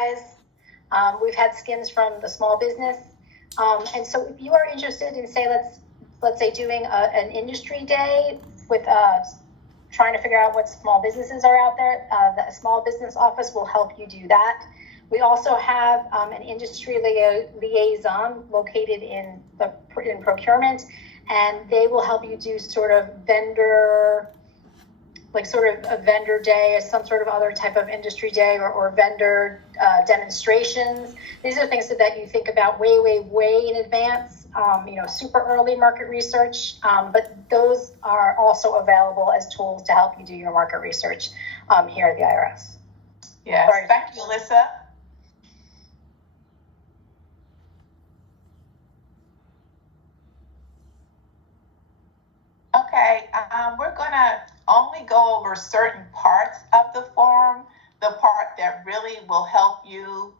enterprise. We've had skins from the small business. And so if you are interested in, say, let's say doing an industry day with trying to figure out what small businesses are out there, the small business office will help you do that. We also have an industry liaison located in procurement, and they will help you do sort of vendor, like sort of a vendor day or some sort of other type of industry day or vendor demonstrations. These are things that you think about way in advance, super early market research, but those are also available as tools to help you do your market research here at the IRS. Yes, thank you, Alyssa. Okay, we're going to only go over certain parts of the form, the part that really will help you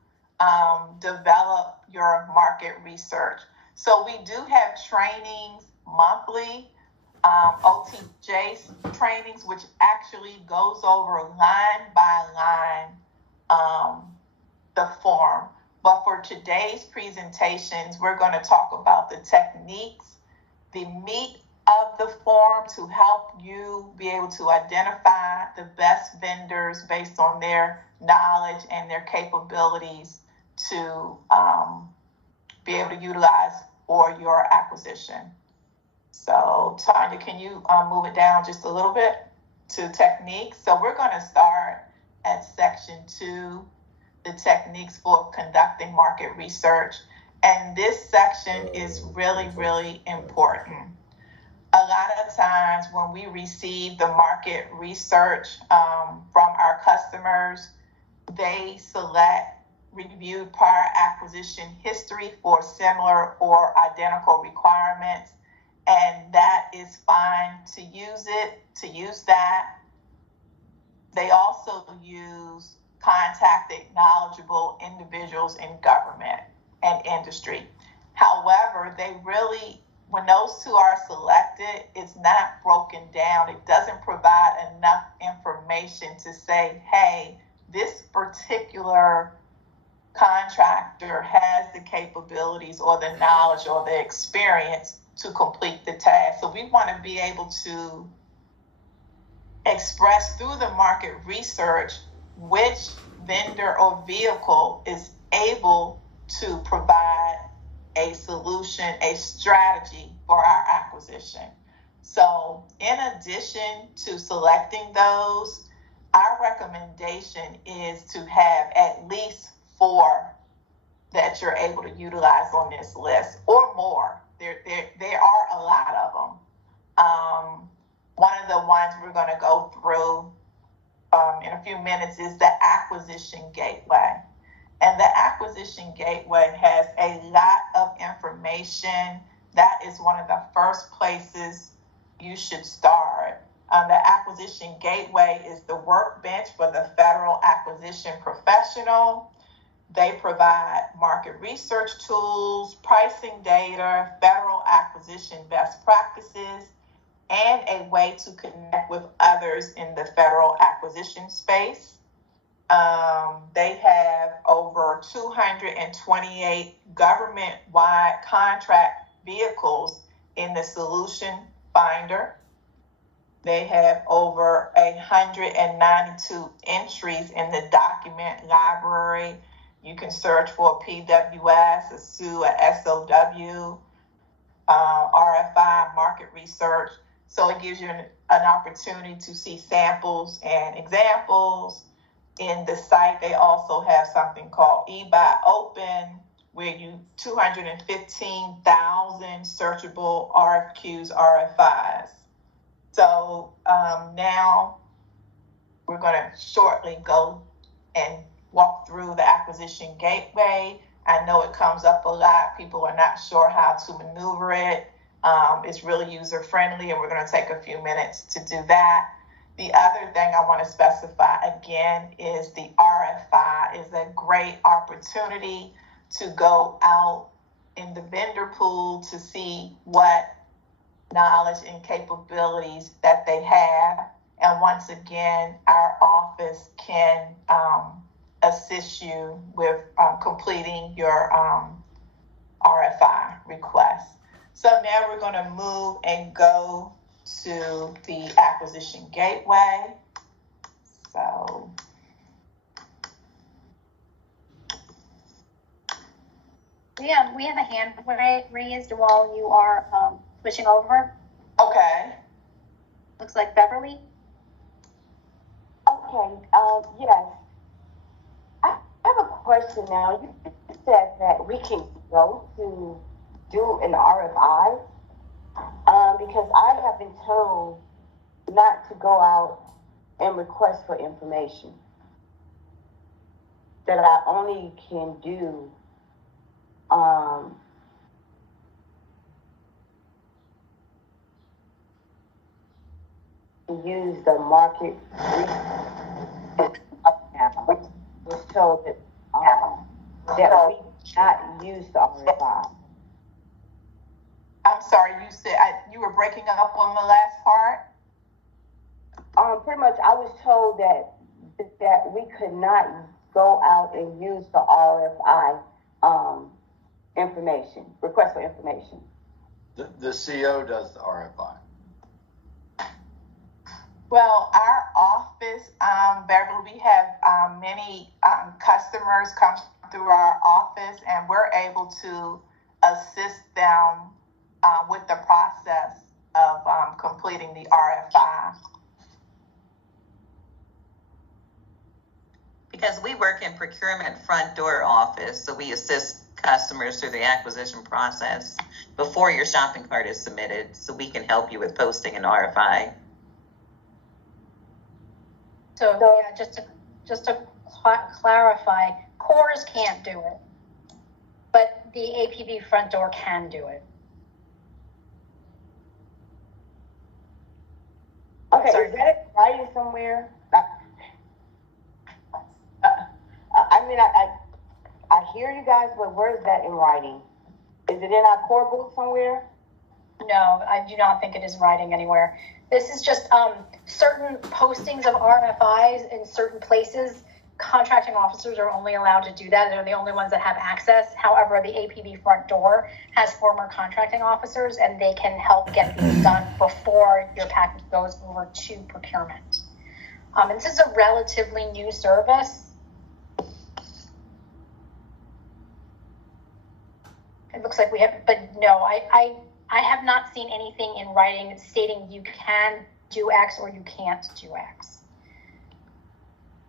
develop your market research. So we do have trainings monthly, OTJ trainings, which actually goes over line by line the form. But for today's presentations, we're going to talk about the techniques, the meat of the form to help you be able to identify the best vendors based on their knowledge and their capabilities to be able to utilize for your acquisition. So Tanya, can you move it down just a little bit to techniques? So we're going to start at section 2, the techniques for conducting market research. And this section is really important. A lot of times when we receive the market research from our customers, they select reviewed prior acquisition history for similar or identical requirements, and that is fine to use that. They also use contacted knowledgeable individuals in government and industry. However, when those two are selected, it's not broken down. It doesn't provide enough information to say, hey, this particular contractor has the capabilities or the knowledge or the experience to complete the task. So we want to be able to express through the market research which vendor or vehicle is able to provide a solution, a strategy for our acquisition. So in addition to selecting those, our recommendation is to have at least 4 that you're able to utilize on this list or more. There are a lot of them. One of the ones we're going to go through in a few minutes is the acquisition gateway. And the acquisition gateway has a lot of information. That is one of the first places you should start. The acquisition gateway is the workbench for the federal acquisition professional. They provide market research tools, pricing data, federal acquisition best practices, and a way to connect with others in the federal acquisition space. They have over 228 government-wide contract vehicles in the solution finder. They have over 192 entries in the document library. You can search for a PWS, a SUE, a SOW, RFI, market research. So it gives you an opportunity to see samples and examples. In the site, they also have something called eBuy Open, where 215,000 searchable RFQs, RFIs. So now we're going to shortly go and walk through the acquisition gateway. I know it comes up a lot. People are not sure how to maneuver it. It's really user friendly, and we're going to take a few minutes to do that. The other thing I want to specify again is the RFI is a great opportunity to go out in the vendor pool to see what knowledge and capabilities that they have. And once again, our office can assist you with completing your RFI request. So now we're going to move and go to the acquisition gateway. So we have a hand raised while you are switching over. okay. Looks like Beverly. Okay, yes. I have a question now. You said that we can go to do an RFI, because I have been told not to go out and request for information. That I only can do, use the market research. Was told that that we not use the RFI. I'm sorry, you said you were breaking up on the last part. Pretty much, I was told that we could not go out and use the RFI information, request for information. The CO does the RFI. Well, our office, Beverly, we have many customers come through our office, and we're able to assist them with the process of completing the RFI. Because we work in procurement front door office, so we assist customers through the acquisition process before your shopping cart is submitted, so we can help you with posting an RFI. So yeah, just to clarify, cores can't do it, but the APB front door can do it. Okay, Sorry. is that in writing somewhere? I mean, I hear you guys, but where is that in writing? Is it in our core book somewhere? No, I do not think it is writing anywhere. This is just certain postings of RFIs in certain places. Contracting officers are only allowed to do that. They're the only ones that have access. However, the APB front door has former contracting officers, and they can help get these done before your package goes over to procurement. And this is a relatively new service. It looks like we have, but no, I have not seen anything in writing stating you can do X or you can't do X.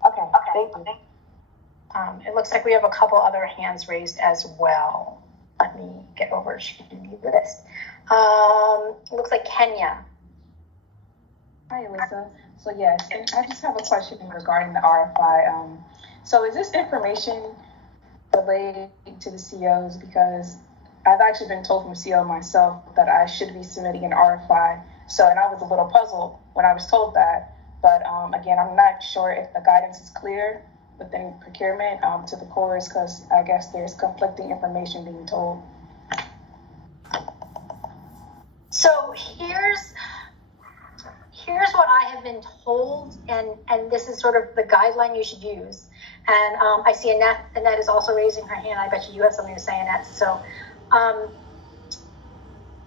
Okay, thank you. It looks like we have a couple other hands raised as well. Let me get over to the list. It looks like Kenya. Hi, Elisa. So yes, and I just have a question regarding the RFI. So is this information relayed to the COs? Because I've actually been told from CO myself that I should be submitting an RFI. So, and I was a little puzzled when I was told that. But again, I'm not sure if the guidance is clear within procurement to the cores, because I guess there's conflicting information being told. So here's what I have been told, and this is sort of the guideline you should use. And I see Annette is also raising her hand. I bet you have something to say, Annette. So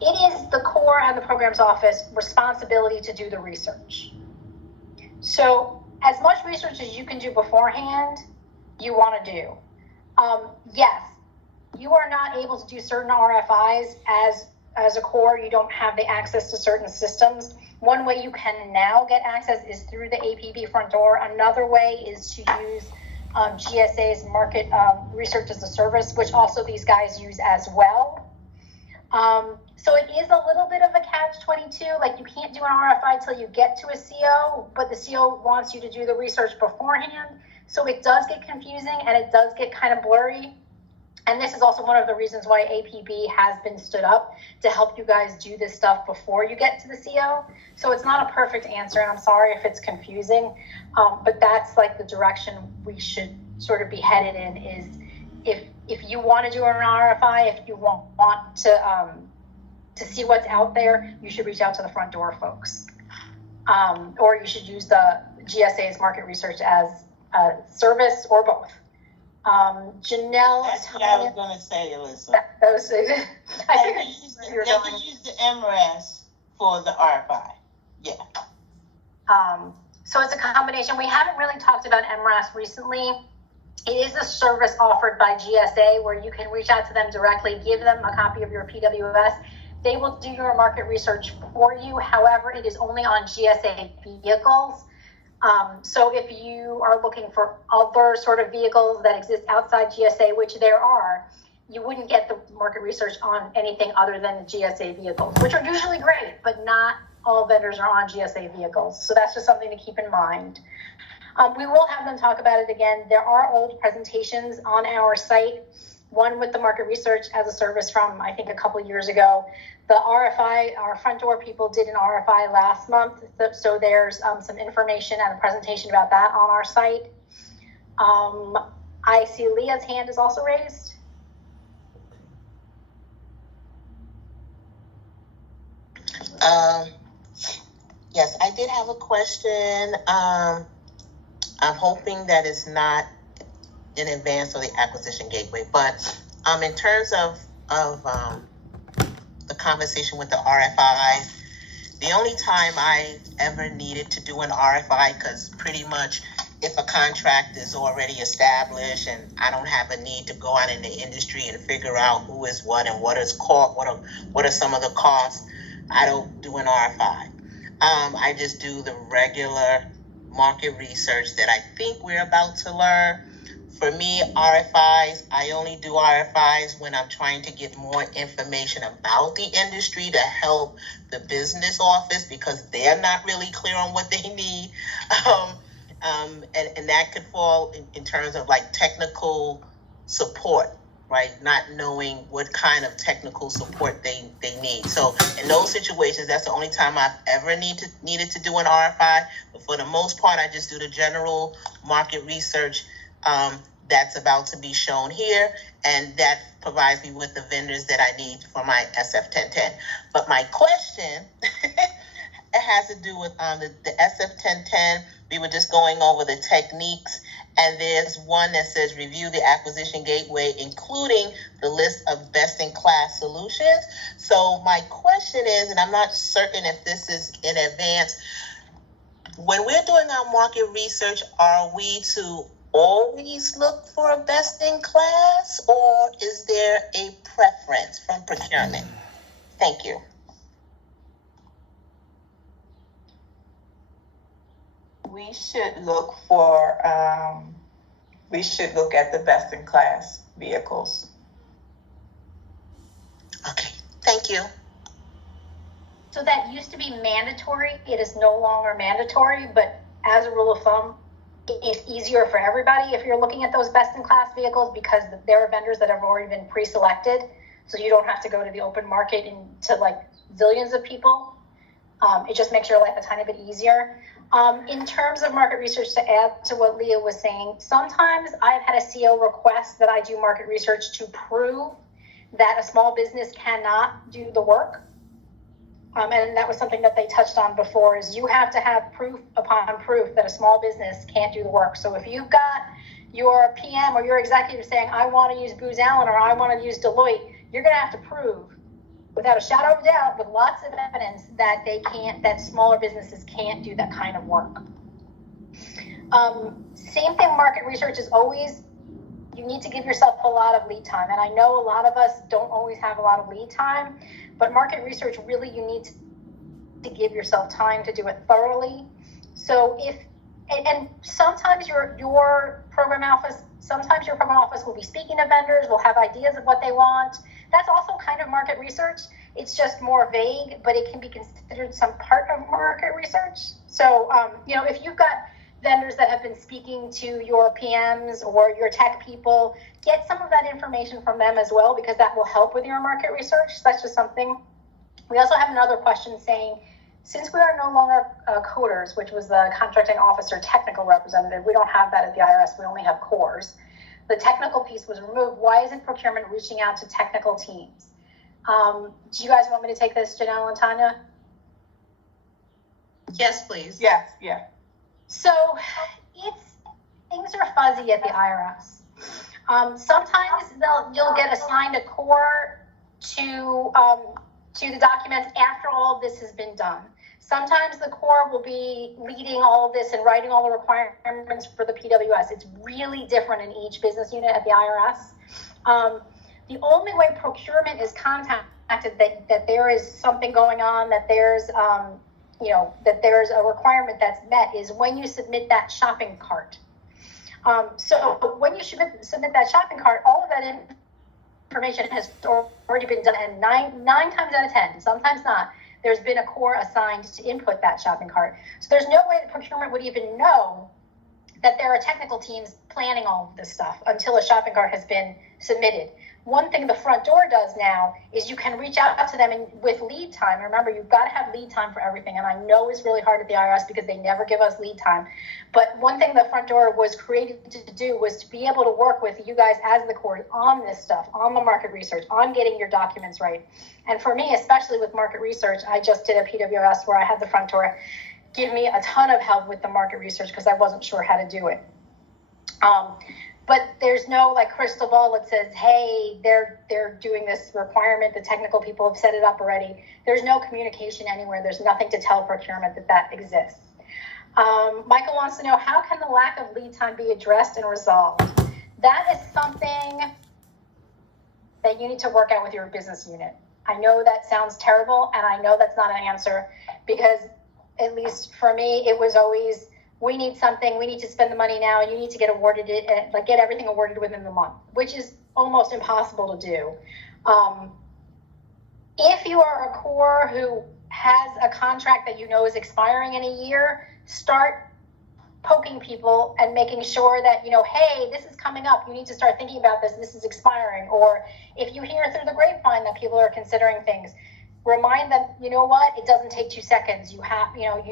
it is the core and the programs office responsibility to do the research. So as much research as you can do beforehand, you want to do. Yes, you are not able to do certain RFIs as a core. You don't have the access to certain systems. One way you can now get access is through the APB front door. Another way is to use GSA's market research as a service, which also these guys use as well. So it is a little bit of a catch-22. Like, you can't do an RFI till you get to a CO, but the CO wants you to do the research beforehand. So it does get confusing and it does get kind of blurry. And this is also one of the reasons why APB has been stood up to help you guys do this stuff before you get to the CO. So it's not a perfect answer, and I'm sorry if it's confusing, but that's like the direction we should sort of be headed in. Is if you want to do an RFI, if you want to see what's out there, you should reach out to the front door folks, or you should use the GSA's market research as a service, or both. Janelle. That's what I was gonna say, Alyssa. Those, I They figured could use the, you were they going. could use the MRAS for the RFI. Yeah. So it's a combination. We haven't really talked about MRAS recently. It is a service offered by GSA where you can reach out to them directly, give them a copy of your PWS. They will do your market research for you. However, it is only on GSA vehicles. So if you are looking for other sort of vehicles that exist outside GSA, which there are, you wouldn't get the market research on anything other than the GSA vehicles, which are usually great, but not all vendors are on GSA vehicles. So that's just something to keep in mind. We will have them talk about it again. There are old presentations on our site, one with the market research as a service from, I think, a couple of years ago. The RFI, our front door people did an RFI last month, so there's some information and a presentation about that on our site. I see Leah's hand is also raised. Yes, I did have a question. I'm hoping that it's not in advance of the acquisition gateway, but in terms of the conversation with the RFIs, the only time I ever needed to do an RFI, because pretty much if a contract is already established and I don't have a need to go out in the industry and figure out who is what and what is cost, what are some of the costs, I don't do an RFI. I just do the regular market research that I think we're about to learn. For me, RFIs, I only do RFIs when I'm trying to get more information about the industry to help the business office because they're not really clear on what they need. And that could fall in terms of like technical support, right? Not knowing what kind of technical support they need. So in those situations, that's the only time I've ever needed to do an RFI. But for the most part, I just do the general market research that's about to be shown here, and that provides me with the vendors that I need for my SF1010. But my question, it has to do with the SF1010. We were just going over the techniques, and there's one that says review the acquisition gateway, including the list of best-in-class solutions. So my question is, and I'm not certain if this is in advance, when we're doing our market research, are we to always look for a best-in-class, or is there a preference from procurement? Thank you. We should look at the best-in-class vehicles. Okay, thank you. So that used to be mandatory. It is no longer mandatory, but as a rule of thumb, it's easier for everybody if you're looking at those best-in-class vehicles because there are vendors that have already been pre-selected, so you don't have to go to the open market and to like zillions of people. It just makes your life a tiny bit easier. In terms of market research, to add to what Leah was saying, sometimes I've had a CO request that I do market research to prove that a small business cannot do the work. And that was something that they touched on before, is you have to have proof upon proof that a small business can't do the work. So if you've got your PM or your executive saying, I want to use Booz Allen or I want to use Deloitte, you're going to have to prove without a shadow of a doubt with lots of evidence that they can't, that smaller businesses can't do that kind of work. Same thing, market research is always, you need to give yourself a lot of lead time. And I know a lot of us don't always have a lot of lead time, but market research, really, you need to give yourself time to do it thoroughly. So and sometimes your program office will be speaking to vendors, will have ideas of what they want. That's also kind of market research. It's just more vague, but it can be considered some part of market research. So, if you've got vendors that have been speaking to your PMs or your tech people, get some of that information from them as well, because that will help with your market research. So that's just something. We also have another question saying, since we are no longer coders, which was the contracting officer technical representative, we don't have that at the IRS, we only have cores. The technical piece was removed. Why isn't procurement reaching out to technical teams? Do you guys want me to take this, Janelle and Tanya? Yes, please. Yes, yeah. So things are fuzzy at the IRS. Sometimes you'll get assigned a core to the documents after all of this has been done. Sometimes the core will be leading all of this and writing all the requirements for the PWS. It's really different in each business unit at the IRS. The only way procurement is contacted that there is something going on, that there's that there's a requirement that's met is when you submit that shopping cart. So when you submit that shopping cart, all of that information has already been done, and nine times out of 10, sometimes not, there's been a core assigned to input that shopping cart. So there's no way that procurement would even know that there are technical teams planning all of this stuff until a shopping cart has been submitted. One thing the front door does now is you can reach out to them with lead time. Remember, you've got to have lead time for everything. And I know it's really hard at the IRS because they never give us lead time. But one thing the front door was created to do was to be able to work with you guys as the court on this stuff, on the market research, on getting your documents right. And for me, especially with market research, I just did a PWS where I had the front door give me a ton of help with the market research because I wasn't sure how to do it. But there's no like crystal ball that says, hey, they're doing this requirement. The technical people have set it up already. There's no communication anywhere. There's nothing to tell procurement that exists. Michael wants to know, how can the lack of lead time be addressed and resolved? That is something that you need to work out with your business unit. I know that sounds terrible, and I know that's not an answer because, at least for me, it was always, we need something, we need to spend the money now, you need to get awarded it, like get everything awarded within the month, which is almost impossible to do. If you are a core who has a contract that you know is expiring in a year, start poking people and making sure that, hey, this is coming up, you need to start thinking about this is expiring. Or if you hear through the grapevine that people are considering things, remind them, you know what, it doesn't take 2 seconds, you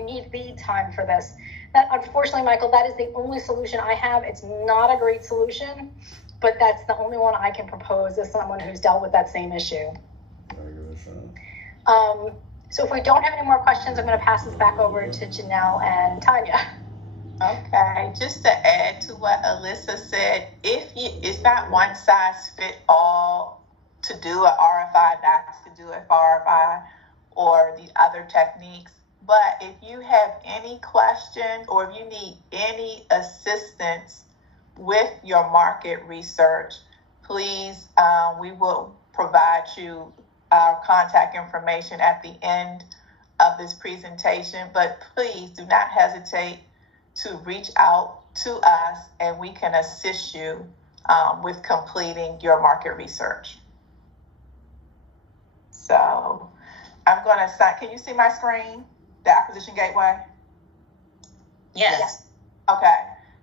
need lead time for this. That, unfortunately, Michael, that is the only solution I have. It's not a great solution, but that's the only one I can propose as someone who's dealt with that same issue. So if we don't have any more questions, I'm going to pass this back over to Janelle and Tanya. Okay, just to add to what Alyssa said, it's not one size fit all to do an RFI, not to do a RFI or the other techniques. But if you have any questions or if you need any assistance with your market research, please, we will provide you our contact information at the end of this presentation. But please do not hesitate to reach out to us and we can assist you with completing your market research. So I'm going to start. Can you see my screen? The acquisition gateway? Yes. Okay.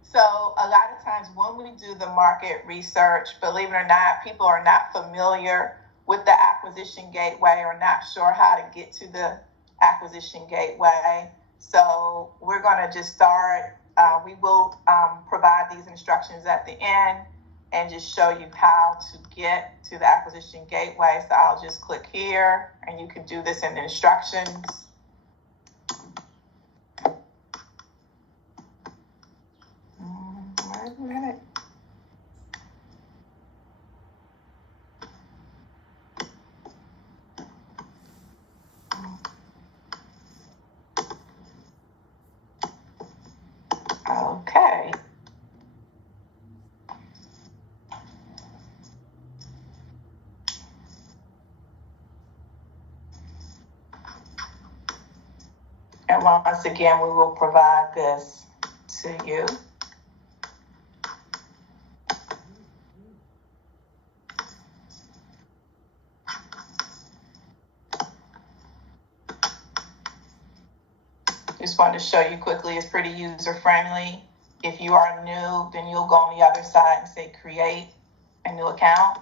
So a lot of times when we do the market research, believe it or not, people are not familiar with the acquisition gateway or not sure how to get to the acquisition gateway. So we're going to just start. We will provide these instructions at the end and just show you how to get to the acquisition gateway. So I'll just click here and you can do this in the instructions. Wait a minute. Okay. And once again, we will provide this to you. Just wanted to show you quickly, it's pretty user friendly. If you are new, then you'll go on the other side and say create a new account.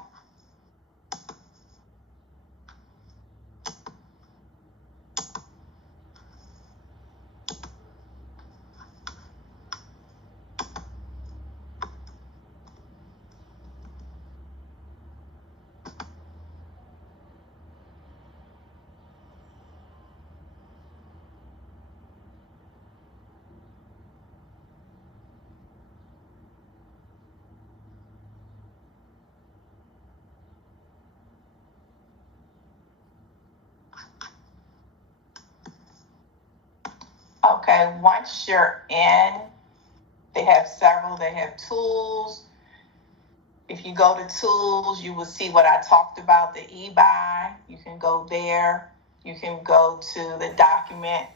Okay, once you're in, they have several, they have tools. If you go to tools, you will see what I talked about, the e-buy. You can go there. You can go to the document.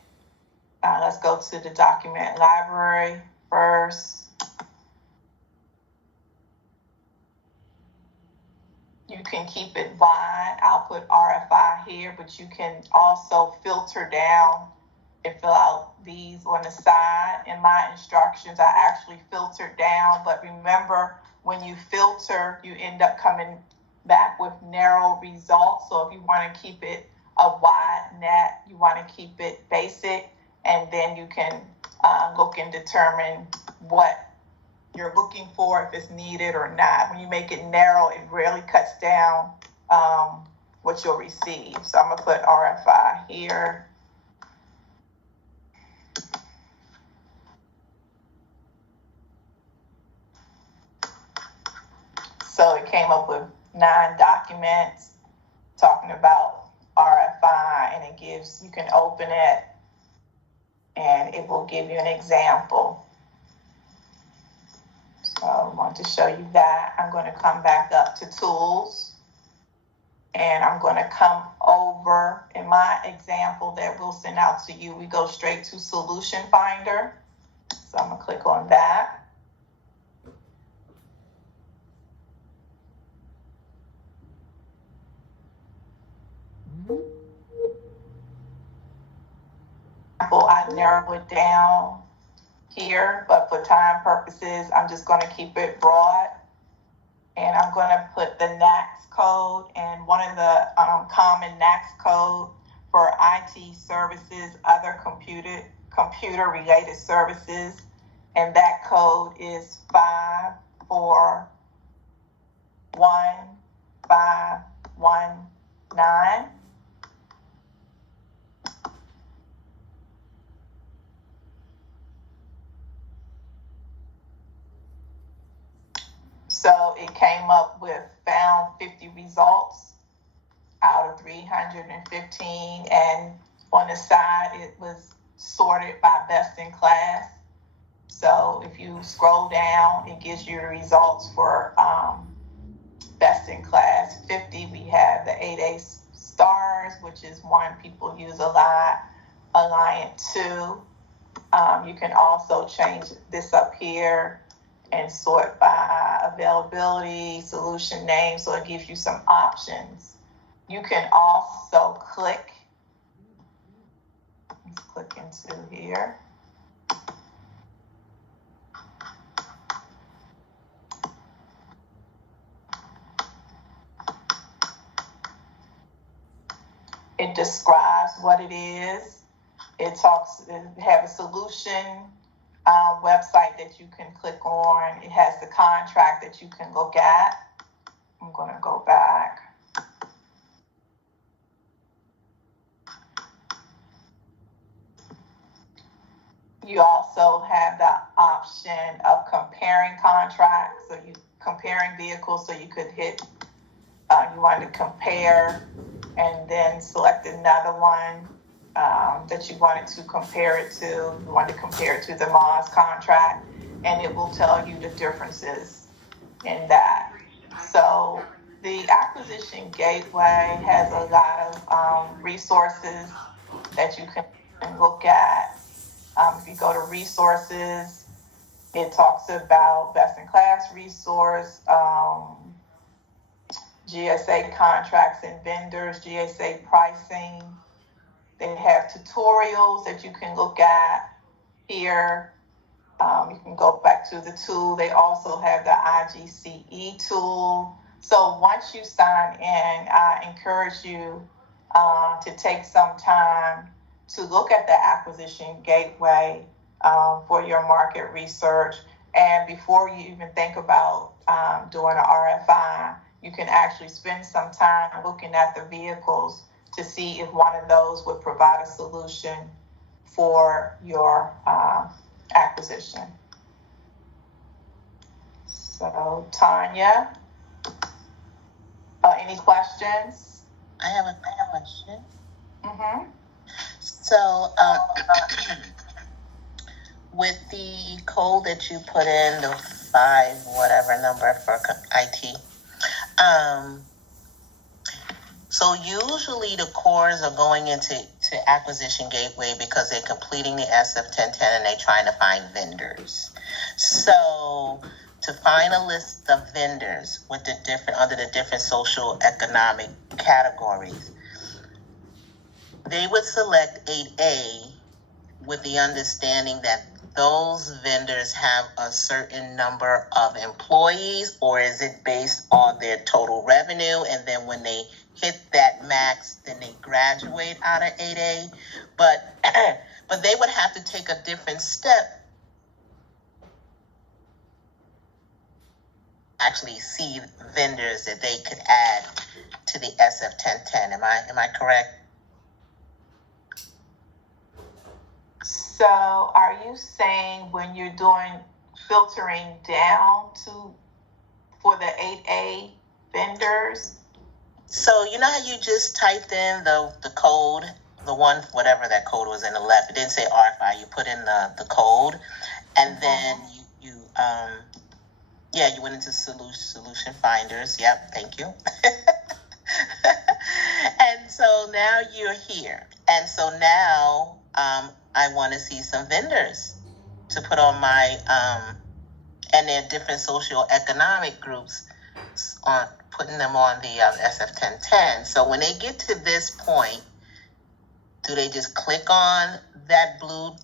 Let's go to the document library first. You can keep it wide. I'll put RFI here, but you can also filter down and fill out these on the side. In my instructions, I actually filtered down, but remember, when you filter, you end up coming back with narrow results. So if you want to keep it a wide net, you want to keep it basic, and then you can look and determine what you're looking for, if it's needed or not. When you make it narrow, it really cuts down what you'll receive. So I'm gonna put RFI here. So it came up with 9 documents talking about RFI, and it gives, you can open it and it will give you an example. So I want to show you that. I'm going to come back up to tools, and I'm going to come over in my example that we'll send out to you. We go straight to Solution Finder. So I'm going to click on that. I narrow it down here, but for time purposes, I'm just going to keep it broad. And I'm going to put the NACS code, and one of the common NACS code for IT services, other computer related services, and that code is 541519. So it came up with found 50 results out of 315, and on the side it was sorted by best in class. So if you scroll down, it gives you the results for best in class 50. We have the 8A stars, which is one people use a lot. Alliant 2. You can also change this up here and sort by availability, solution name, so it gives you some options. You can also click, let's click into here. It describes what it is. It have a solution website that you can click on. It has the contract that you can look at. I'm going to go back. You also have the option of comparing contracts. So you comparing vehicles, so you could hit, you want to compare and then select another one that you wanted to compare it to. You want to compare it to the Moss contract, and it will tell you the differences in that. So the acquisition gateway has a lot of resources that you can look at. If you go to resources, it talks about best in class resource, GSA contracts and vendors, GSA pricing. They have tutorials that you can look at here. You can go back to the tool. They also have the IGCE tool. So once you sign in, I encourage you to take some time to look at the acquisition gateway for your market research. And before you even think about doing an RFI, you can actually spend some time looking at the vehicles to see if one of those would provide a solution for your acquisition. So, Tanya, any questions? I have a question. Mm-hmm. So, with the code that you put in, the 5 whatever number for IT, so usually the cores are going into acquisition gateway because they're completing the SF1010 and they're trying to find vendors. So to find a list of vendors with the different under the different social economic categories, they would select 8A with the understanding that those vendors have a certain number of employees, or is it based on their total revenue? And then when they hit that max, then they graduate out of 8A. But but they would have to take a different step. Actually see vendors that they could add to the SF1010. Am I correct? So are you saying when you're doing filtering down for the 8A vendors? So you know how you just typed in the code, the one, whatever that code was in the left, it didn't say RFI, you put in the code, and then you went into solution finders. Yep, thank you. And so now you're here. And so now I want to see some vendors to put on my and their different socioeconomic groups on putting them on the SF1010. So when they get to this point, do they just click on that blue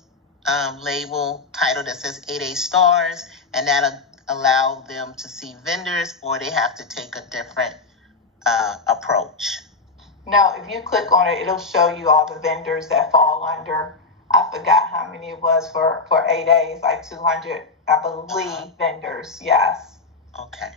label title that says 8A stars, and that'll allow them to see vendors, or they have to take a different approach? No, if you click on it, it'll show you all the vendors that fall under, I forgot how many it was for 8A, it's like 200, I believe, vendors, yes. Okay.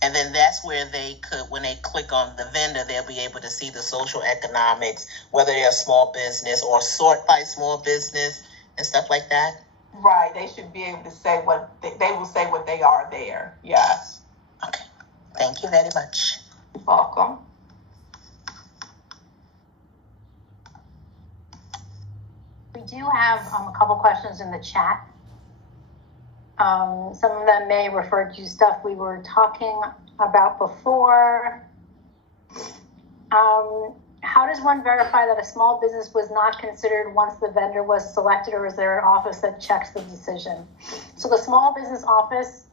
And then that's where they could, when they click on the vendor, they'll be able to see the social economics, whether they're a small business or sort by small business and stuff like that. Right, they should be able to say what, they will say what they are there, yes. Okay, thank you very much. You're welcome. We do have a couple questions in the chat. Some of them may refer to stuff we were talking about before. How does one verify that a small business was not considered once the vendor was selected, or is there an office that checks the decision? So the small business office,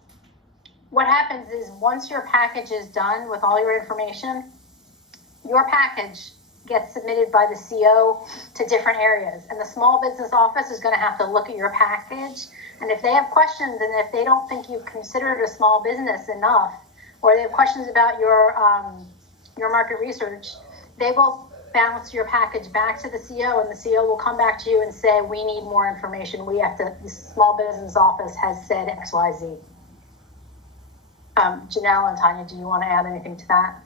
what happens is once your package is done with all your information, your package gets submitted by the CO to different areas. And the small business office is going to have to look at your package. And if they have questions, and if they don't think you've considered a small business enough, or they have questions about your market research, they will bounce your package back to the CO, and the CO will come back to you and say, we need more information. The small business office has said X, Y, Z. Janelle and Tanya, do you want to add anything to that?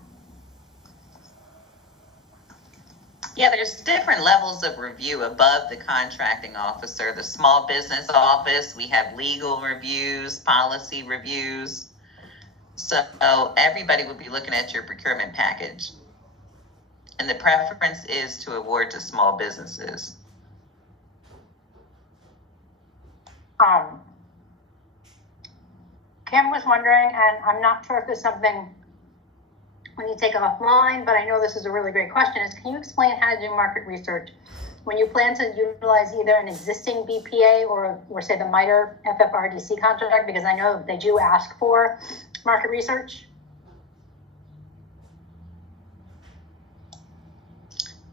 Yeah, there's different levels of review above the contracting officer. The small business office, we have legal reviews, policy reviews. So everybody would be looking at your procurement package. And the preference is to award to small businesses. Kim was wondering, and I'm not sure if there's something we need to take offline, but I know this is a really great question, is can you explain how to do market research when you plan to utilize either an existing BPA or say the MITRE FFRDC contract, because I know they do ask for market research?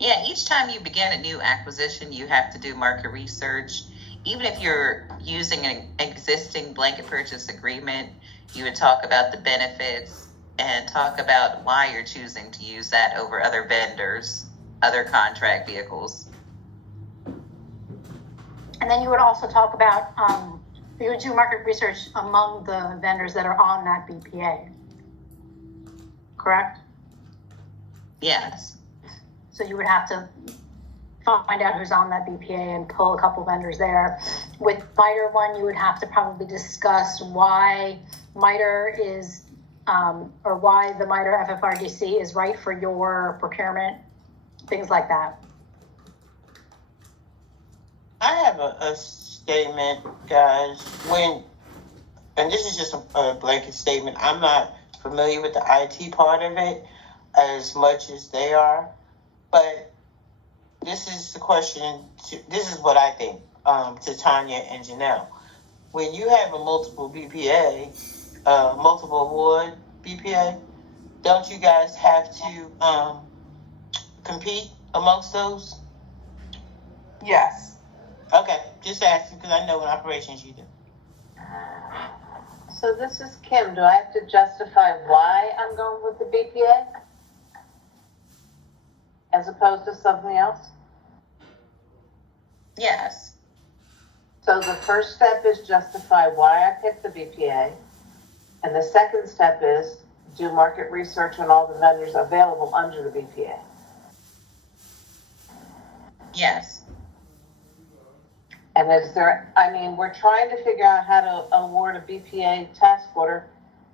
Yeah, each time you begin a new acquisition, you have to do market research. Even if you're using an existing blanket purchase agreement, you would talk about the benefits and talk about why you're choosing to use that over other vendors, other contract vehicles. And then you would also talk about, you would do market research among the vendors that are on that BPA, correct? Yes. So you would have to find out who's on that BPA and pull a couple vendors there. With MITRE one, you would have to probably discuss why MITRE is, or why the MITRE FFRDC is right for your procurement, things like that. I have a statement, guys. And this is just a blanket statement. I'm not familiar with the IT part of it as much as they are, but this is the question. This is what I think to Tanya and Janelle. When you have a multiple BPA, multiple award BPA, don't you guys have to compete amongst those? Yes. Okay, just asking because I know in operations you do. So this is Kim. Do I have to justify why I'm going with the BPA as opposed to something else? Yes. So the first step is justify why I picked the BPA. And the second step is do market research on all the vendors available under the BPA. Yes. And we're trying to figure out how to award a BPA task order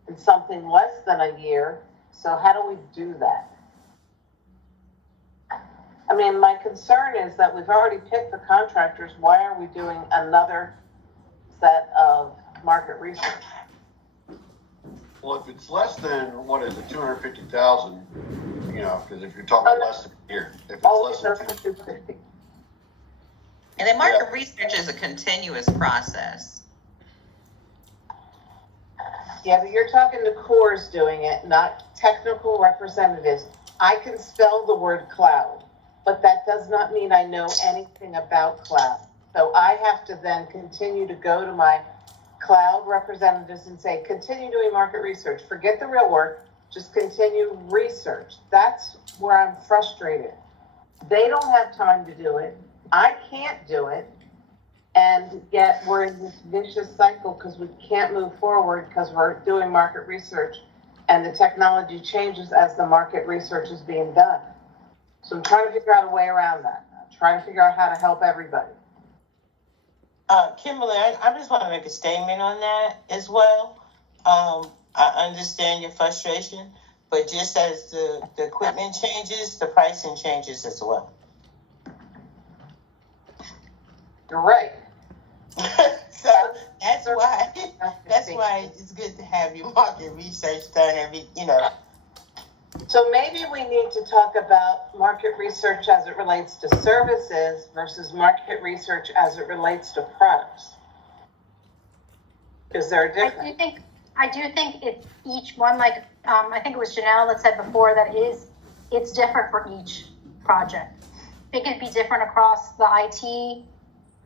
in something less than a year. So how do we do that? I mean, my concern is that we've already picked the contractors. Why are we doing another set of market research? Well, if it's less than, what is it, 250,000, because if you're talking less than a year, if it's less than 250. And then market research is a continuous process. Yeah, but you're talking to cores doing it, not technical representatives. I can spell the word cloud, but that does not mean I know anything about cloud. So I have to then continue to go to my cloud representatives and say, continue doing market research. Forget the real work, just continue research. That's where I'm frustrated. They don't have time to do it. I can't do it. And yet we're in this vicious cycle because we can't move forward because we're doing market research and the technology changes as the market research is being done. So I'm trying to figure out a way around that. I'm trying to figure out how to help everybody. Kimberly, I just want to make a statement on that as well. I understand your frustration, but just as the equipment changes, the pricing changes as well. You're right. So that's why it's good to have your market research done So maybe we need to talk about market research as it relates to services versus market research as it relates to products. Because they're different. I do think it's each one, like, I think it was Janelle that said before that it's different for each project. It could be different across the IT,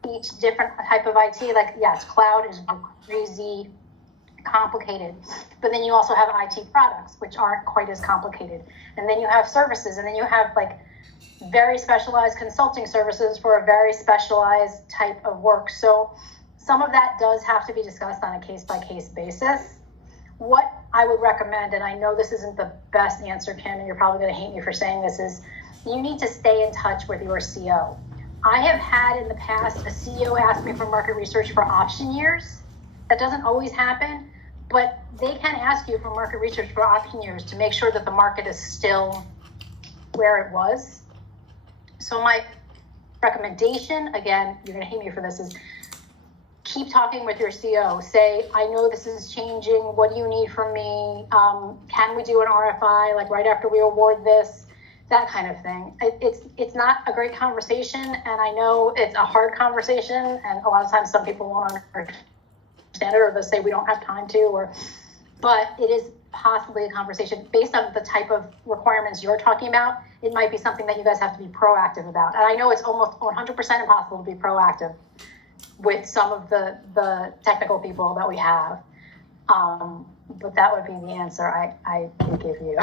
each different type of IT. Like, yes, cloud is crazy complicated, but then you also have IT products, which aren't quite as complicated. And then you have services, and then you have like very specialized consulting services for a very specialized type of work. So some of that does have to be discussed on a case-by-case basis. What I would recommend, and I know this isn't the best answer, Kim, and you're probably going to hate me for saying this, is you need to stay in touch with your CO. I have had in the past a CEO ask me for market research for option years. That doesn't always happen, but they can ask you for market research for option years to make sure that the market is still where it was. So my recommendation, again, you're going to hate me for this, is keep talking with your CO. Say, I know this is changing. What do you need from me? Can we do an RFI, like right after we award this? That kind of thing. It's not a great conversation, and I know it's a hard conversation, and a lot of times some people won't understand it, or they'll say we don't have time to, but it is possibly a conversation based on the type of requirements you're talking about. It might be something that you guys have to be proactive about. And I know it's almost 100% impossible to be proactive with some of the technical people that we have. But that would be the answer I can give you.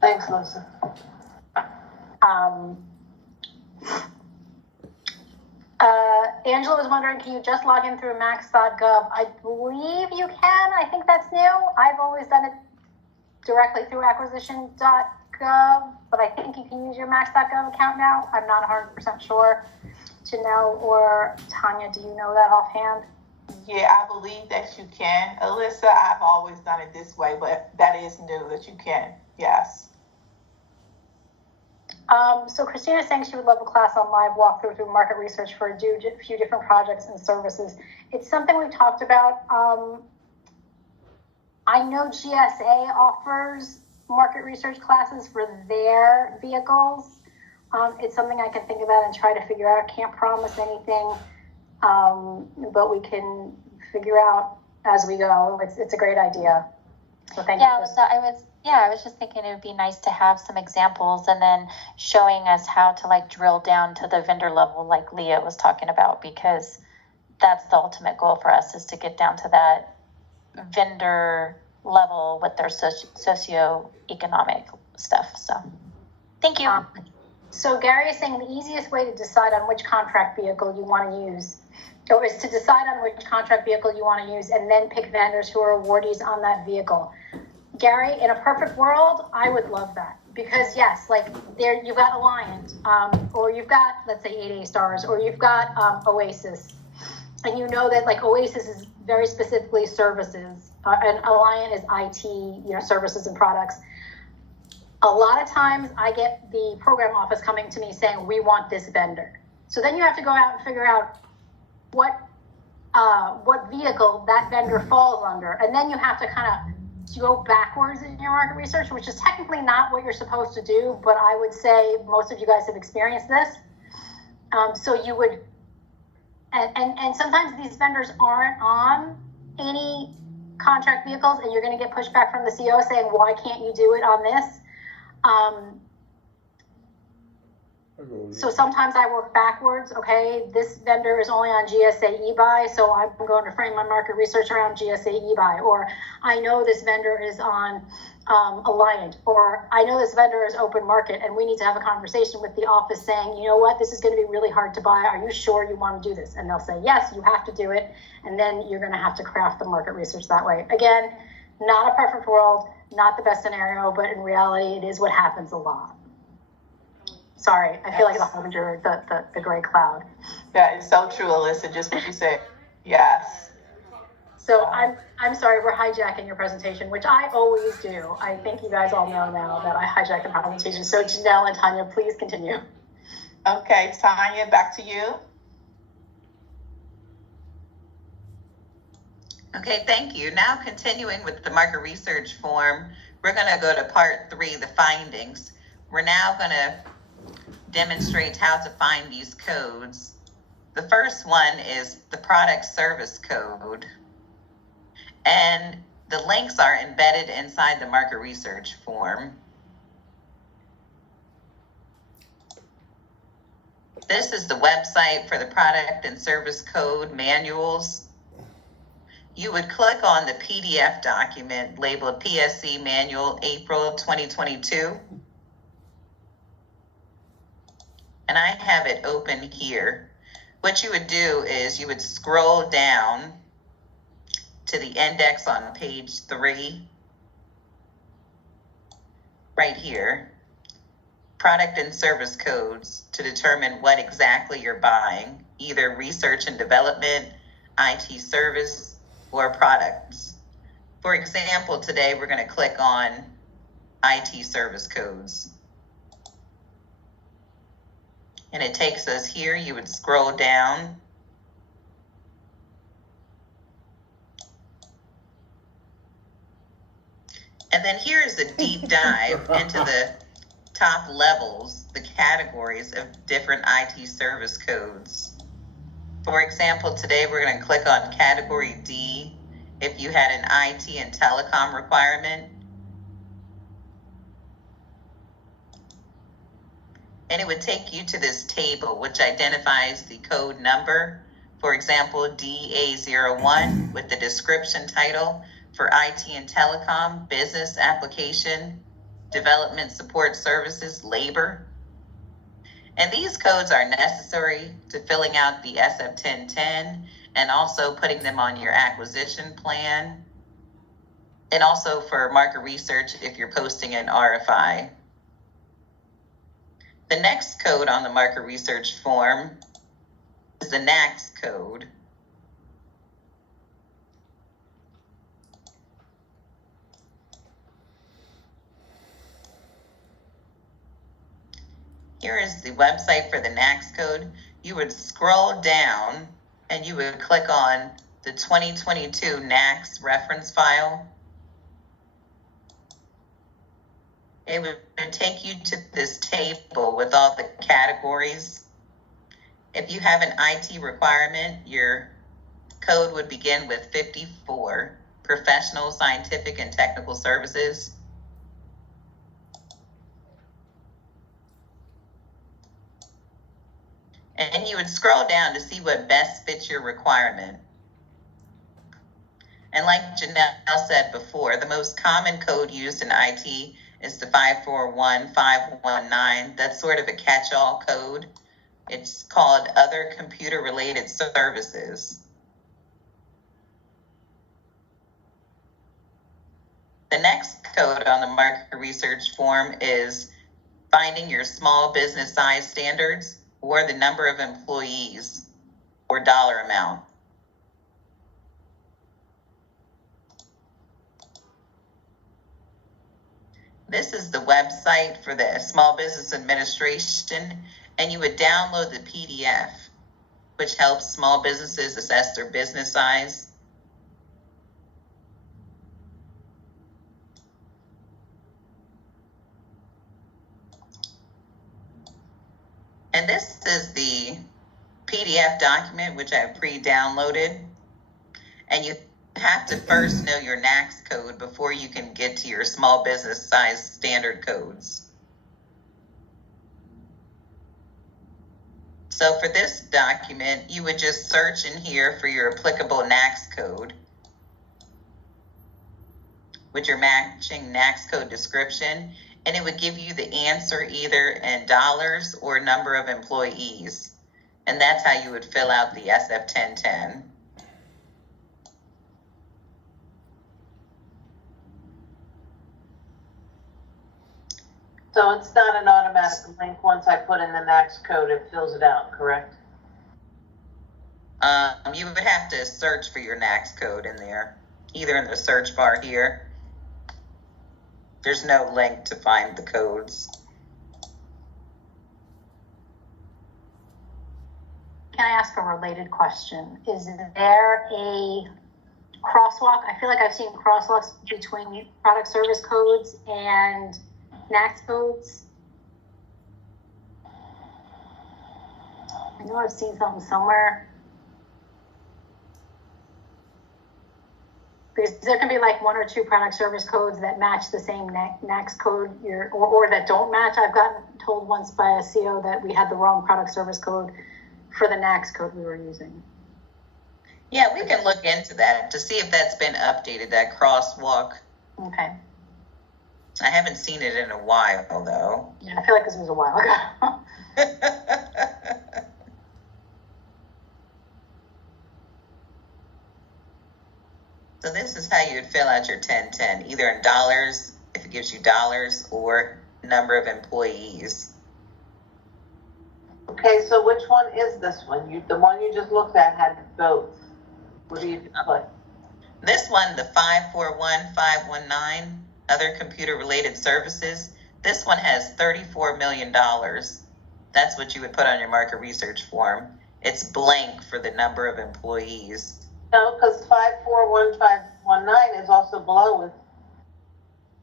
Thanks, Lisa. Angela was wondering, can you just log in through max.gov? I believe you can. I think that's new. I've always done it directly through acquisition.gov, but I think you can use your max.gov account now. I'm not 100% sure. Janelle or Tanya, do you know that offhand? Yeah, I believe that you can. Alyssa, I've always done it this way, but that is new that you can. Yes. So Christina's saying she would love a class on live walkthrough through market research for a few different projects and services. It's something we've talked about. I know GSA offers market research classes for their vehicles. It's something I can think about and try to figure out. Can't promise anything, but we can figure out as we go. It's a great idea. So thank you. Yeah, so I was just thinking it would be nice to have some examples and then showing us how to like drill down to the vendor level like Leah was talking about, because that's the ultimate goal for us, is to get down to that vendor level with their socioeconomic stuff. So thank you. So Gary is saying the easiest way to decide on which contract vehicle you want to use, or is to decide on which contract vehicle you want to use and then pick vendors who are awardees on that vehicle. Gary, in a perfect world, I would love that, because yes, like there you've got Alliant, or you've got, let's say, 8 A-stars, or you've got Oasis, and you know that like Oasis is very specifically services, and Alliant is IT, services and products. A lot of times I get the program office coming to me saying, we want this vendor. So then you have to go out and figure out what vehicle that vendor falls under. And then you have to kind of go backwards in your market research, which is technically not what you're supposed to do, but I would say most of you guys have experienced this. So you would, and sometimes these vendors aren't on any contract vehicles, and you're going to get pushback from the CEO saying, why can't you do it on this? So sometimes I work backwards. Okay, this vendor is only on GSA eBuy, so I'm going to frame my market research around GSA eBuy. Or I know this vendor is on Alliant, or I know this vendor is open market, and we need to have a conversation with the office saying, you know what, this is going to be really hard to buy. Are you sure you want to do this? And they'll say, yes, you have to do it. And then you're going to have to craft the market research that way. Again, not a perfect world, not the best scenario, but in reality, it is what happens a lot. Sorry, I feel like the harbinger, the gray cloud. That is so true, Alyssa, just what you said. Yes. So I'm sorry, we're hijacking your presentation, which I always do. I think you guys all know now that I hijack the presentation. So Janelle and Tanya, please continue. Okay, Tanya, back to you. Okay, thank you. Now continuing with the market research form, we're going to go to part 3, the findings. We're now going to demonstrate how to find these codes. The first one is the product service code, and the links are embedded inside the market research form. This is the website for the product and service code manuals. You would click on the PDF document labeled PSC Manual April 2022. And I have it open here. What you would do is you would scroll down to the index on page 3, right here, product and service codes, to determine what exactly you're buying, either research and development, IT service, or products. For example, today we're going to click on IT service codes. And it takes us here. You would scroll down. And then here's the deep dive into the top levels, the categories of different IT service codes. For example, today we're going to click on category D if you had an IT and telecom requirement. And it would take you to this table, which identifies the code number. For example, DA01 with the description title for IT and telecom, business application, development support services, labor. And these codes are necessary to filling out the SF1010 and also putting them on your acquisition plan. And also for market research if you're posting an RFI. The next code on the market research form is the NACS code. Here is the website for the NAICS code. You would scroll down and you would click on the 2022 NAICS reference file. It would take you to this table with all the categories. If you have an IT requirement, your code would begin with 54, professional, scientific, and technical services. And you would scroll down to see what best fits your requirement. And like Janelle said before, the most common code used in IT is the 541519. That's sort of a catch-all code. It's called Other Computer-Related Services. The next code on the market research form is finding your small business size standards or the number of employees or dollar amount. This is the website for the Small Business Administration, and you would download the PDF, which helps small businesses assess their business size. And this is the PDF document, which I pre-downloaded. And you have to first know your NAICS code before you can get to your small business size standard codes. So for this document, you would just search in here for your applicable NAICS code with your matching NAICS code description, and it would give you the answer either in dollars or number of employees. And that's how you would fill out the SF1010. So it's not an automatic link. Once I put in the NAICS code, it fills it out, correct? You would have to search for your NAICS code in there, either in the search bar here. There's no link to find the codes. Can I ask a related question? Is there a crosswalk? I feel like I've seen crosswalks between product service codes and NAICS codes. I know I've seen something somewhere. Because there can be like one or two product service codes that match the same NAICS code, or that don't match. I've gotten told once by a CO that we had the wrong product service code for the NAICS code we were using. Yeah, we can look into that to see if that's been updated, that crosswalk. Okay. I haven't seen it in a while, though. Yeah, I feel like this was a while ago. So this is how you would fill out your 1010, either in dollars, if it gives you dollars, or number of employees. Okay, so which one is this one? The one you just looked at had both. What do you put? This one, the 541519, other computer-related services, this one has $34 million. That's what you would put on your market research form. It's blank for the number of employees. No, because 541519 is also below with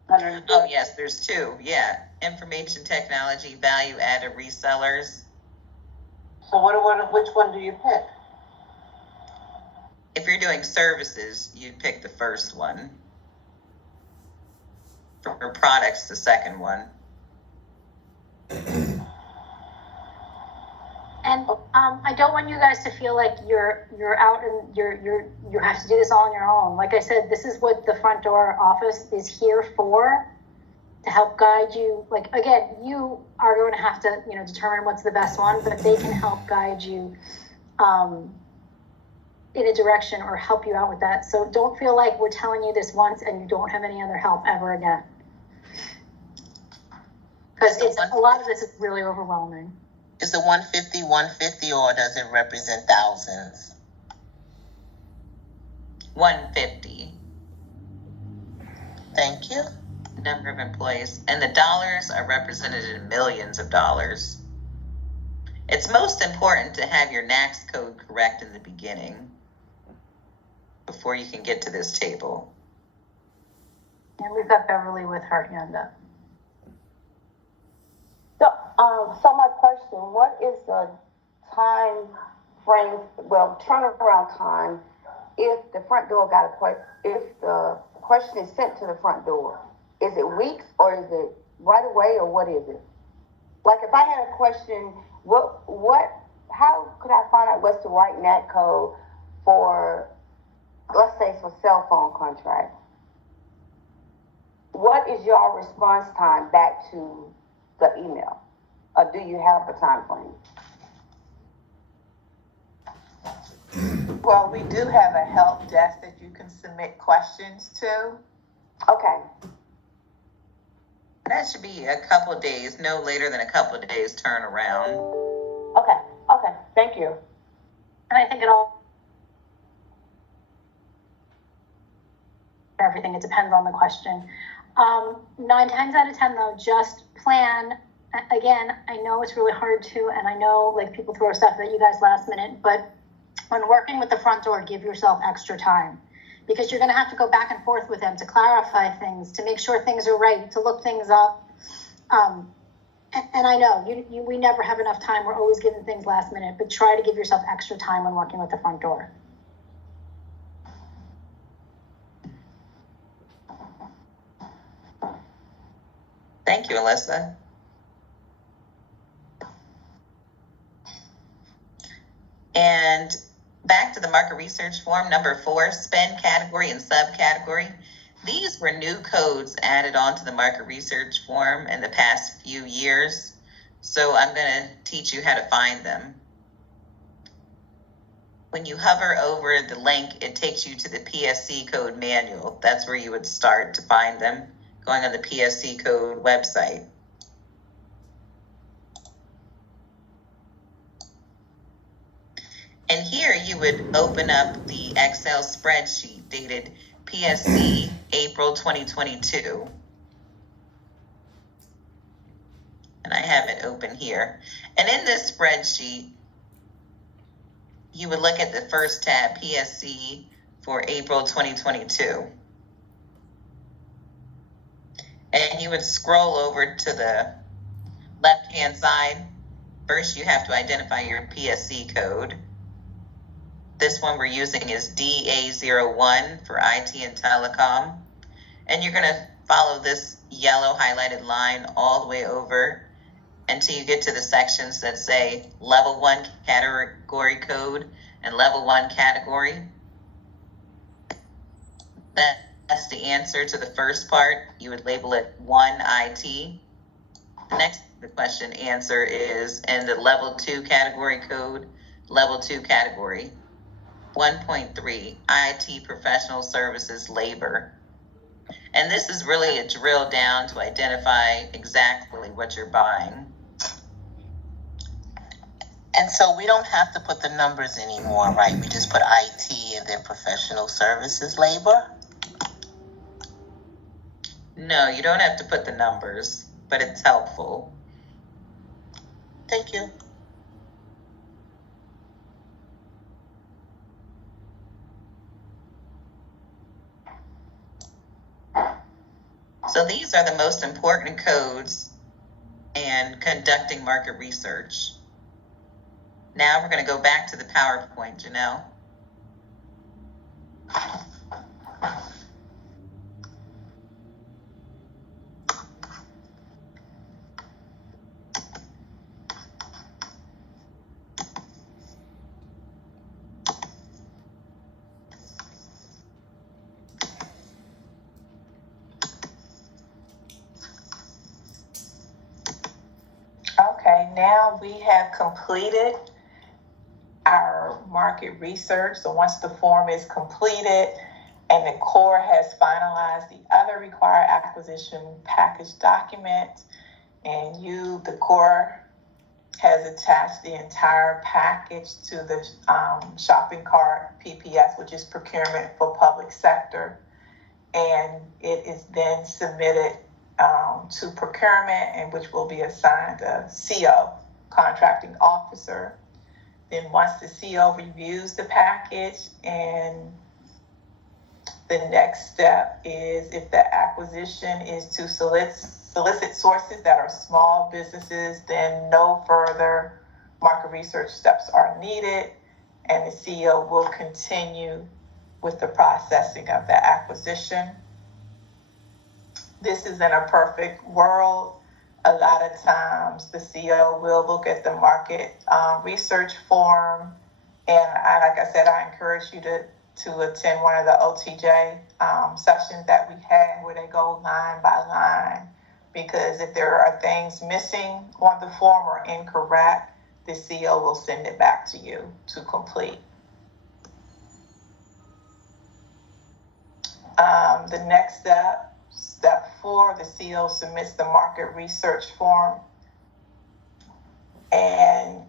100. Oh, yes, there's two. Yeah. Information technology, value-added resellers. So which one do you pick? If you're doing services, you'd pick the first one. For products, the second one. And I don't want you guys to feel like you're out and you have to do this all on your own. Like I said, this is what the front door office is here for, to help guide you. Like, again, you are going to have to, determine what's the best one, but they can help guide you in a direction or help you out with that. So don't feel like we're telling you this once and you don't have any other help ever again. Because a lot of this is really overwhelming. Is the 150, or does it represent thousands? 150. Thank you. Number of employees. And the dollars are represented in millions of dollars. It's most important to have your NACS code correct in the beginning before you can get to this table. And we've got Beverly with her hand up. So my question, what is the time frame, turnaround time if the front door if the question is sent to the front door? Is it weeks or is it right away or what is it? Like if I had a question, how could I find out what's the right NAT code for, let's say for cell phone contract? What is your response time back to the email? Or do you have a time frame? Well, we do have a help desk that you can submit questions to. Okay. That should be a couple of days, no later than a couple of days turnaround. Okay, thank you. And I think everything, it depends on the question. 9 times out of 10 though, just plan. Again, I know it's really hard to, and I know like people throw stuff at you guys last minute, but when working with the front door, give yourself extra time because you're going to have to go back and forth with them to clarify things, to make sure things are right, to look things up. And I know we never have enough time. We're always giving things last minute, but try to give yourself extra time when working with the front door. Thank you, Alyssa. And back to the market research form, number 4, spend category and subcategory. These were new codes added onto the market research form in the past few years. So I'm going to teach you how to find them. When you hover over the link, it takes you to the PSC code manual. That's where you would start to find them, going on the PSC code website. And here you would open up the Excel spreadsheet dated PSC April 2022. And I have it open here. And in this spreadsheet, you would look at the first tab, PSC for April 2022. And you would scroll over to the left-hand side. First, you have to identify your PSC code. This one we're using is DA01 for IT and telecom. And you're going to follow this yellow highlighted line all the way over until you get to the sections that say level 1 category code and level 1 category. That's the answer to the first part. You would label it 1 IT. The next question answer is in the level 2 category code, level 2 category. 1.3, IT professional services labor. And this is really a drill down to identify exactly what you're buying. And so we don't have to put the numbers anymore, right? We just put IT and then professional services labor? No, you don't have to put the numbers, but it's helpful. Thank you. So these are the most important codes in conducting market research. Now we're going to go back to the PowerPoint, Janelle. Okay, now we have completed our market research. So once the form is completed and the Corps has finalized the other required acquisition package document, and the Corps has attached the entire package to the shopping cart PPS, which is procurement for public sector, and it is then submitted to procurement, and which will be assigned a CO. subcontracting officer. Then once the CO reviews the package, and the next step is if the acquisition is to solicit sources that are small businesses, then no further market research steps are needed, and the CEO will continue with the processing of the acquisition. This is in a perfect world. A lot of times the CEO will look at the market research form, and like I said, I encourage you to attend one of the OTJ sessions that we had where they go line by line, because if there are things missing on the form or incorrect, the CEO will send it back to you to complete. The next step 4, the CEO submits the market research form and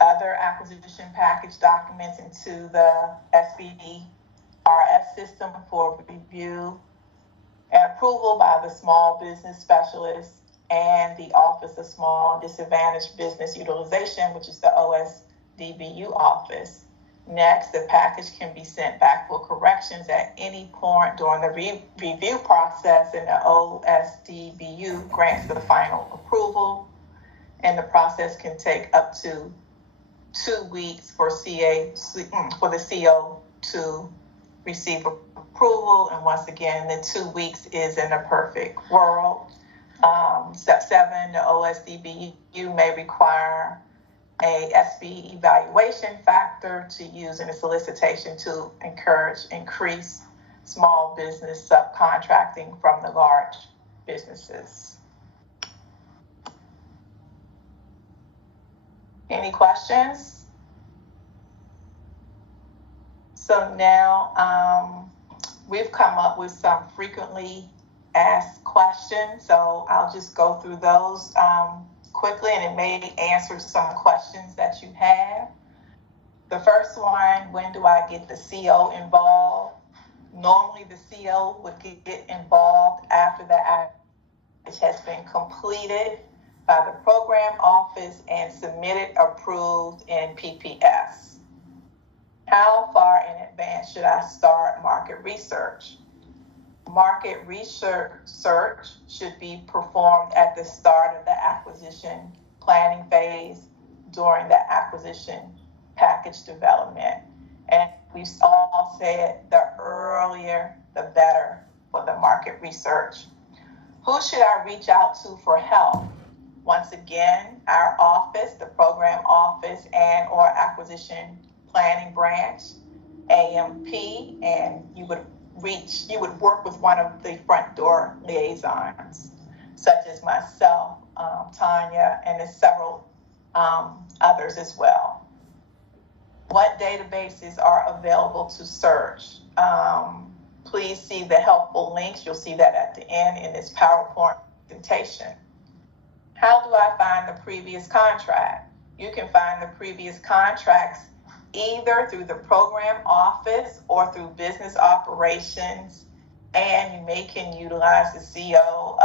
other acquisition package documents into the SBRS system for review and approval by the small business specialist and the Office of Small and Disadvantaged Business Utilization, which is the OSDBU office. Next, the package can be sent back for corrections at any point during the review process, and the OSDBU grants the final approval. And the process can take up to 2 weeks for the CO to receive approval. And once again, the 2 weeks is in a perfect world. Step 7, the OSDBU may require a SB evaluation factor to use in a solicitation to increase small business subcontracting from the large businesses. Any questions? So now we've come up with some frequently asked questions, so I'll just go through those quickly, and it may answer some questions that you have. The first one, when do I get the CO involved? Normally the CO would get involved after the package has been completed by the program office and submitted, approved in PPS. How far in advance should I start market research? Market research should be performed at the start of the acquisition planning phase during the acquisition package development. And we've all said the earlier, the better for the market research. Who should I reach out to for help? Once again, our office, the program office, and or acquisition planning branch, AMP, and you would work with one of the front door liaisons, such as myself, Tanya, and there's several others as well. What databases are available to search? Please see the helpful links. You'll see that at the end in this PowerPoint presentation. How do I find the previous contract? You can find the previous contracts either through the program office or through business operations, and you can utilize the CO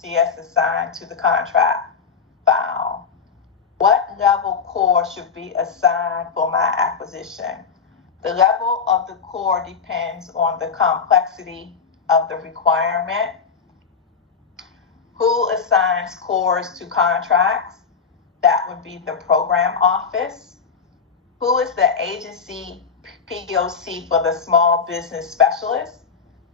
CS assigned to the contract file. What level core should be assigned for my acquisition? The level of the core depends on the complexity of the requirement. Who assigns cores to contracts? That would be the program office. Who is the agency POC for the small business specialist?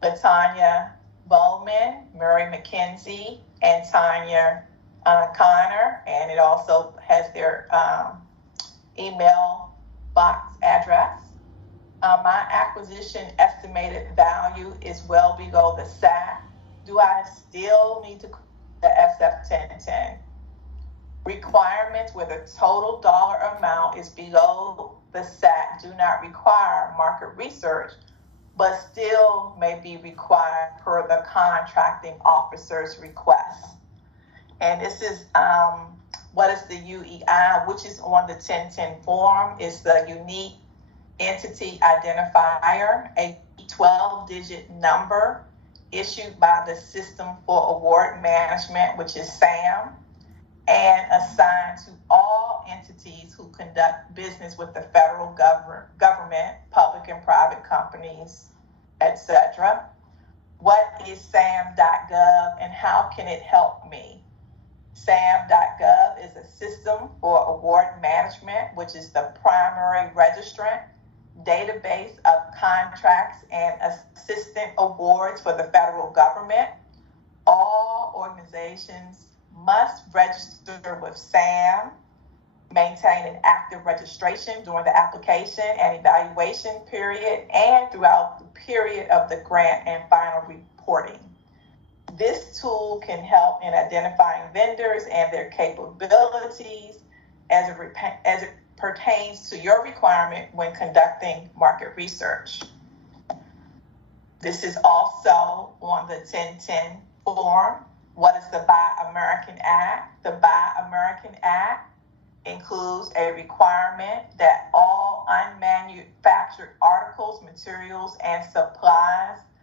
Latanya Bowman, Murray McKenzie, and Tanya Connor, and it also has their email box address. My acquisition estimated value is well below the SAC. Do I still need to the SF1010? Requirements where the total dollar amount is below the SAC do not require market research, but still may be required per the contracting officer's request. And this is what is the UEI, which is on the 1010 form, is the unique entity identifier, a 12-digit number issued by the System for Award Management, which is SAM. and assigned to all entities who conduct business with the federal government, public and private companies, etc. What is SAM.gov and how can it help me? SAM.gov is a system for award management, which is the primary registrant database of contracts and assistant awards for the federal government. All organizations must register with SAM, maintain an active registration during the application and evaluation period and throughout the period of the grant and final reporting. This tool can help in identifying vendors and their capabilities as it pertains to your requirement when conducting market research. This is also on the 1010 form. What is the Buy American Act? The Buy American Act includes a requirement that all unmanufactured articles, materials, and supplies